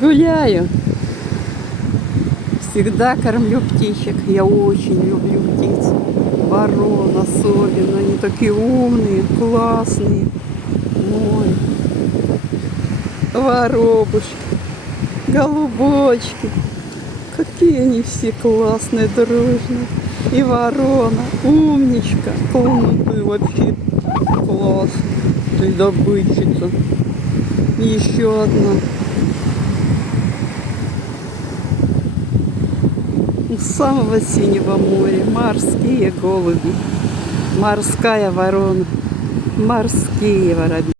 Гуляю. Всегда кормлю птичек. Я очень люблю птиц. Ворон особенно. Они такие умные, классные. Ой. Воробушки, голубочки. Какие они все классные, дружные. И ворона, умничка. Ты вообще класс. Ты добытчица. И еще одна. У самого синего моря морские голуби. Морская ворона. Морские воробьи.